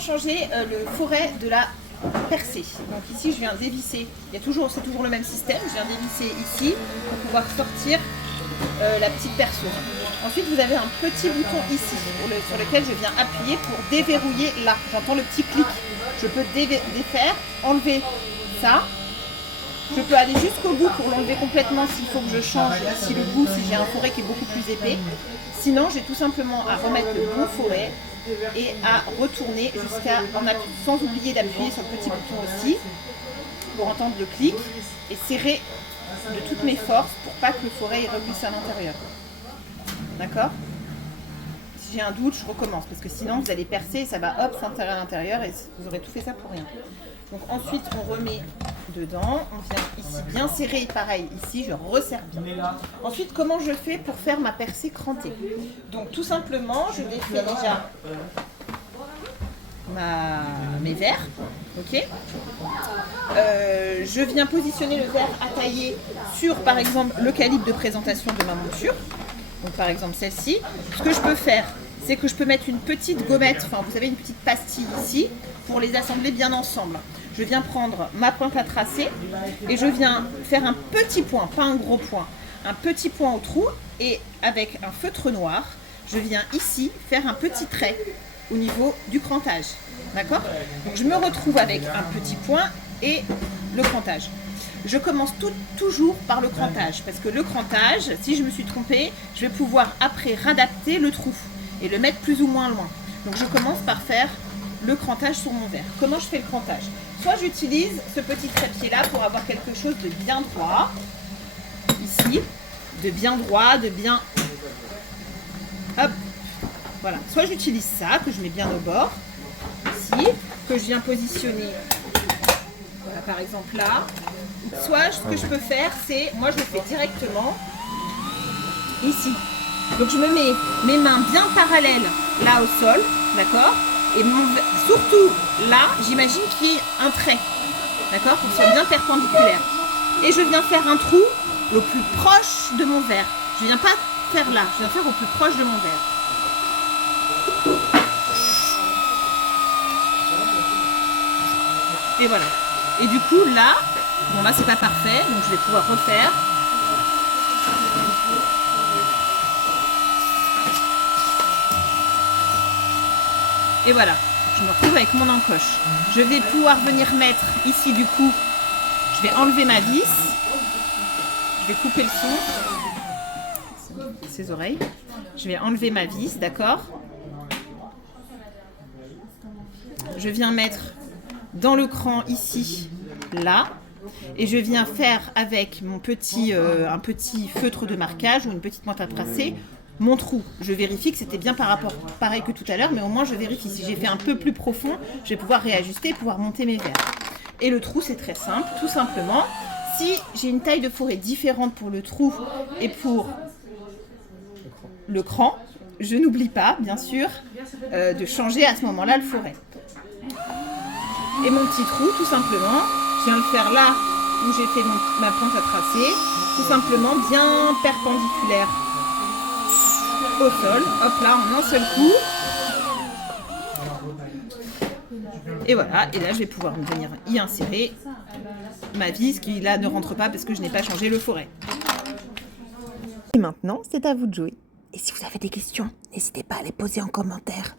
changer le foret de la percée. Donc ici, je viens dévisser. C'est toujours le même système. Je viens dévisser ici pour pouvoir sortir la petite perceuse. Ensuite, vous avez un petit bouton ici sur lequel je viens appuyer pour déverrouiller là. J'entends le petit clic. Je peux défaire, enlever ça. Je peux aller jusqu'au bout pour l'enlever complètement s'il faut que je change ici le bout, si j'ai un foret qui est beaucoup plus épais. Sinon, j'ai tout simplement à remettre le bon foret et à retourner sans oublier d'appuyer sur le petit bouton aussi pour entendre le clic et serrer de toutes mes forces pour pas que le foret reglisse à l'intérieur. D'accord? Si j'ai un doute, je recommence parce que sinon vous allez percer et ça va s'insérer à l'intérieur et vous aurez tout fait ça pour rien. Donc ensuite on remet dedans, on vient ici bien serrer, pareil, ici je resserre bien. Ensuite comment je fais pour faire ma percée crantée? Donc tout simplement je défais déjà mes verres, ok. Je viens positionner le verre à tailler sur par exemple le calibre de présentation de ma monture, donc par exemple celle-ci. Ce que je peux faire, c'est que je peux mettre une petite gommette, enfin vous avez une petite pastille ici, pour les assembler bien ensemble. Je viens prendre ma pointe à tracer et je viens faire un petit point, pas un gros point, un petit point au trou et avec un feutre noir, je viens ici faire un petit trait au niveau du crantage. D'accord? Donc je me retrouve avec un petit point et le crantage. Je commence toujours par le crantage parce que le crantage, si je me suis trompée, je vais pouvoir après réadapter le trou et le mettre plus ou moins loin. Donc je commence par faire le crantage sur mon verre. Comment je fais le crantage? Soit j'utilise ce petit trépied là pour avoir quelque chose de bien droit, ici, de bien droit, de bien... Hop, voilà. Soit j'utilise ça, que je mets bien au bord, ici, que je viens positionner, voilà, par exemple là. Soit ce que je peux faire, c'est, moi je le fais directement, ici. Donc je me mets mes mains bien parallèles là au sol, d'accord? Et surtout là, j'imagine qu'il y ait un trait, d'accord, qu'il soit bien perpendiculaire. Et je viens faire un trou le plus proche de mon verre. Je ne viens pas faire là, je viens faire au plus proche de mon verre. Et voilà. Et du coup là, bon là c'est pas parfait, donc je vais pouvoir refaire. Et voilà, je me retrouve avec mon encoche. Je vais pouvoir venir mettre ici du coup, je vais enlever ma vis, je vais couper le son, ses oreilles, je vais enlever ma vis, d'accord. Je viens mettre dans le cran ici, là, et je viens faire avec mon un petit feutre de marquage ou une petite pointe à tracer, mon trou. Je vérifie que c'était bien pareil que tout à l'heure, mais au moins je vérifie. Si j'ai fait un peu plus profond, je vais pouvoir réajuster et pouvoir monter mes verres. Et le trou, c'est très simple, tout simplement. Si j'ai une taille de foret différente pour le trou et pour le cran, je n'oublie pas, bien sûr, de changer à ce moment-là le foret. Et mon petit trou, tout simplement, je viens le faire là où j'ai fait ma pointe à tracer, tout simplement bien perpendiculaire au sol, hop là, en un seul coup. Et voilà, et là je vais pouvoir venir y insérer ma vis qui là ne rentre pas parce que je n'ai pas changé le foret. Et maintenant, c'est à vous de jouer. Et si vous avez des questions, n'hésitez pas à les poser en commentaire.